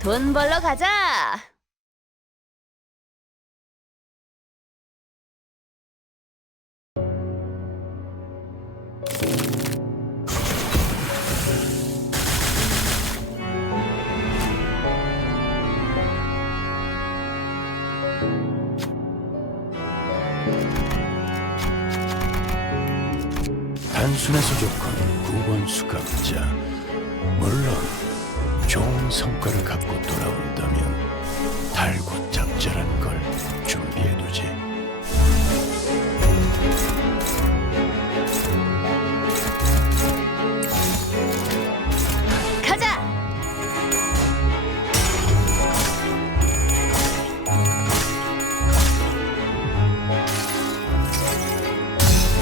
돈 벌러 가자. 단순해서 좋건 9번 수감자 물론 좋은 성과를 갖고 돌아온다면 달고 짭짤한 걸 준비해두지.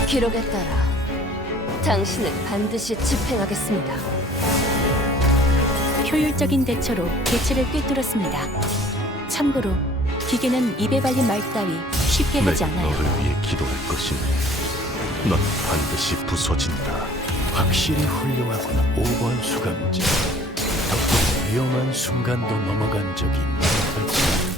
기록에 따라 당신을 반드시 집행하겠습니다. 효율적인 대처로 개체를 꿰뚫었습니다. 참고로 기계는 입에 발린 말 따위 쉽게 하지 내가 않아요. 너를 위해 기도할 것이네. 넌 반드시 부서진다. 확실히 훌륭하구나 5번 수감자 덕분에 위험한 순간도 넘어간 적이 있는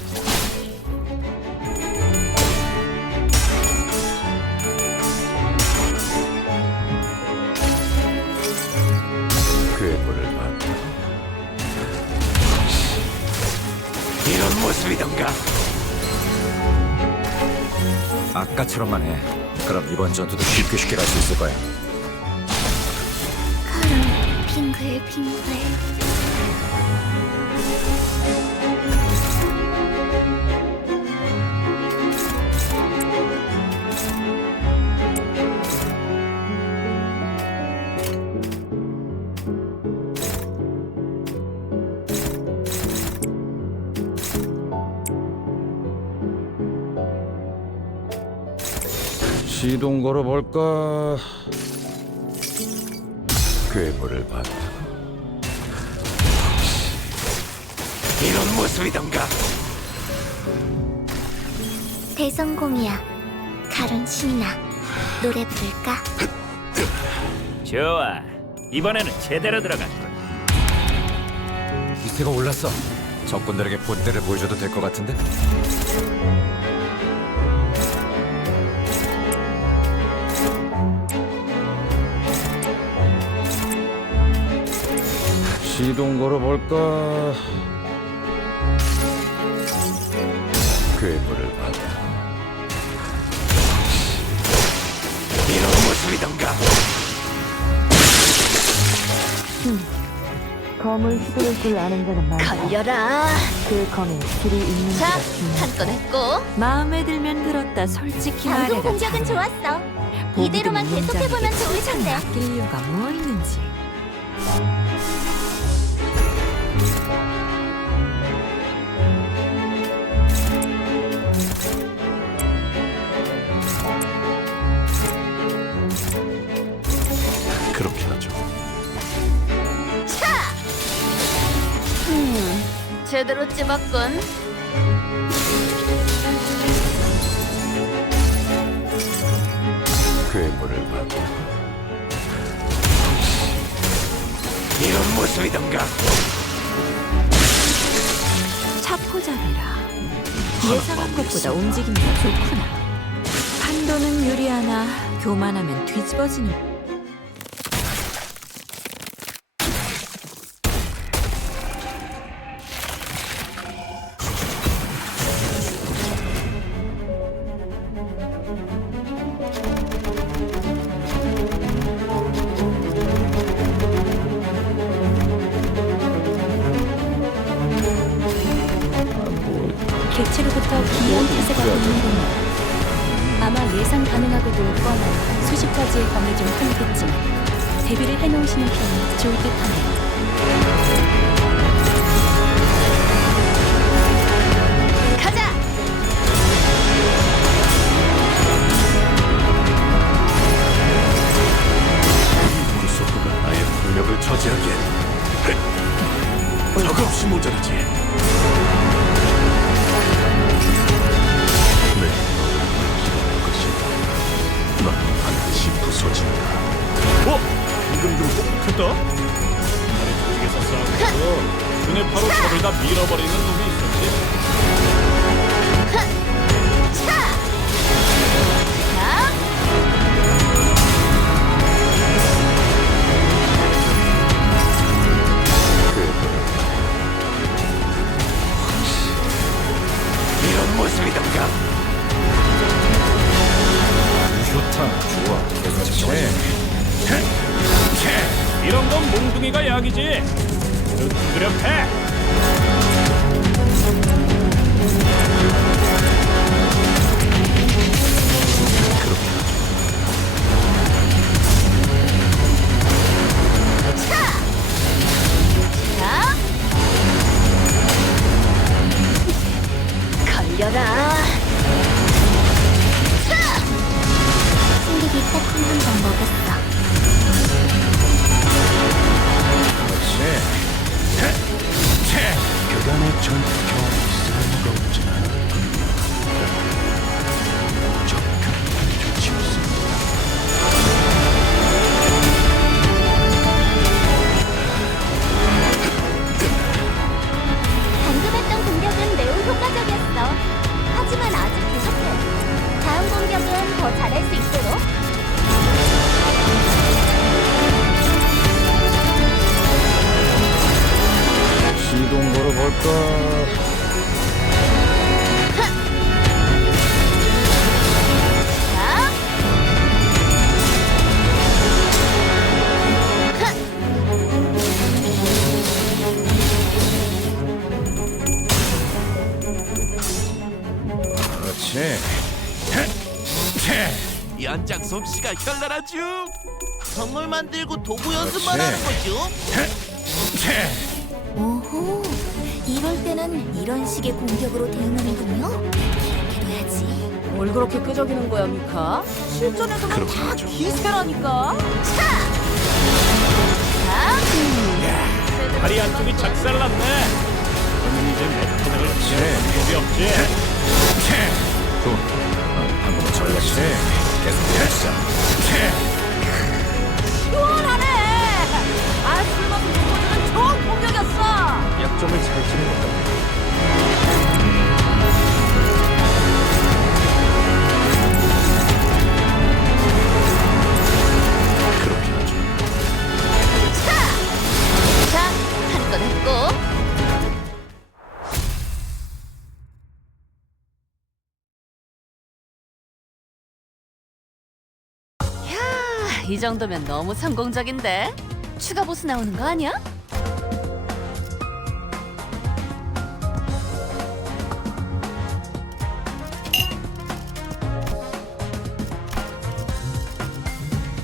모습이던가 아까처럼만 해. 그럼 이번 전투도 쉽게 쉽게 갈 수 있을 거야. 빙글빙글 시동 걸어볼까? 괴물을 봤다. 이런 모습이던가 대성공이야 가론 신이나 노래 부를까? 좋아. 이번에는 제대로 들어갔군. 기세가 올랐어. 적군들에게 본때를 보여줘도 될 것 같은데? 시동 걸어볼까? 괴물을 봤다. 이런 모습이던가 검을 휘두를 줄 아는 자는 많다. 걸려라. 그 검에 길이 있는 자, 자가 중요하다. 한건 했고. 마음에 들면 들었다. 솔직히 말해라. 공격은 좋았어 이대로만 계속해보면 좋을 텐데 아낄 이유가 뭐 있는지. 제대로 찝었군. 괴물을 봤다. 이런 모습이던가 차포잡이라. 예상한 것보다 움직임이 좋구나. 판도는 유리하나 교만하면 뒤집어지는. 개체로부터 기이한 태세가 보이는군요. 아마 예상 가능하고도 뻔한 수십 가지의 검을 좀 흘리겠지만 대비를 해놓으시는 편이 좋을 듯하네요. 계속 집중하자. 이런 건 몽둥이가 약이지. 끈그력해. 그렇지. 연장 솜씨가 현란하죠. 선물 만들고 도구 연습만. 하는 거죠? 오호. 이럴 때는 이런 식의 공격으로 대응하는군요. 이렇게 둬야지. 뭘 그렇게 끄적이는 거야, 미카? 실전에서는 다 기세라니까. 다리 한쪽이 작살났네. 저는 이제 메트를 피할 방법이 없지. 좋아. 어, 방금은 전략이지. 계속 해보 같다. 그렇게 하죠. 자, 했고. 야, 이 정도면 너무 성공적인데? 추가 보스 나오는 거 아니야?